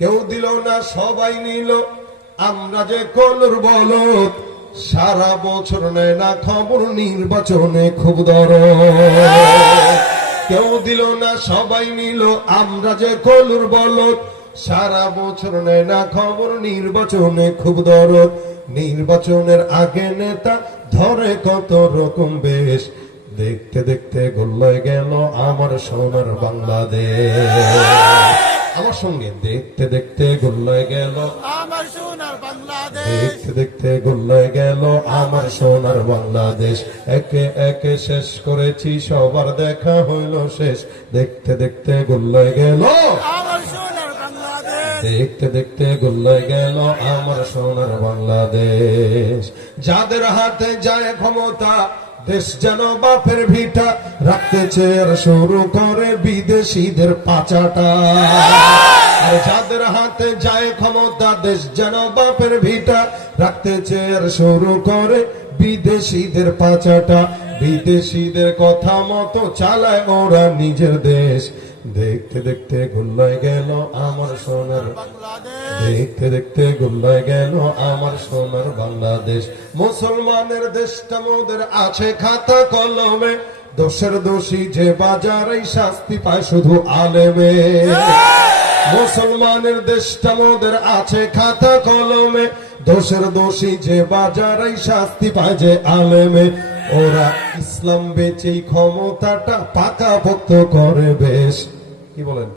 কেউ দিল না সবাই নিল, আমরা যে কলুর বলদ, সারা বছর নেয় না খবর, নির্বাচনে খুব দরদ। কেউ দিল না সবাই নিল, আমরা যে কলুর বলদ, সারা বছর নেয় না খবর, নির্বাচনে খুব দরদ। নির্বাচনের আগে নেতা ধরে কত রকম বেশ, দেখতে দেখতে গোল্লায় গেল আমার সোনার বাংলাদেশ। আমার সঙ্গে দেখতে দেখতে গোল্লায় গেল আমার সোনার বাংলাদেশ, দেখতে দেখতে গোল্লায় গেল আমার সোনার বাংলাদেশ। একে একে শেষ করেছি, সবার দেখা হইল শেষ, দেখতে দেখতে গোল্লায় গেল আমার সোনার বাংলাদেশ, দেখতে দেখতে গোল্লায় গেল আমার সোনার বাংলাদেশ। যাদের হাতে যায় ক্ষমতা, দেশ যেন বাপের ভিটা, রাখতে চেয়ার শুরু করে বিদেশিদের পাচাটা। আর যাদের হাতে যায় ক্ষমতা, দেশ যেন বাপের ভিটা, রাখতে চেয়ার শুরু করে বিদেশিদের পাচাটা। বিদেশিদের কথা মতো চালায় ওরা নিজের দেশ, দেখতে দেখতে গোল্লায় গেল আমার সোনার বাংলাদেশ, দেখতে দেখতে গোল্লায় গেল আমার সোনার বাংলাদেশ। মুসলমানের দেশটা মোদের আছে খাতা কলমে, দোষের দোষী যে বাজারে শাস্তি পায় শুধু আলেমে। মুসলমানের দেশটা মোদের আছে খাতা কলমে, দোষের দোষী যে বাজারে শাস্তি পায় যে আলেমে। ওরা ইসলাম বেচেই ক্ষমতাটা পাকাপোক্ত করে বেশ। কি বলেন?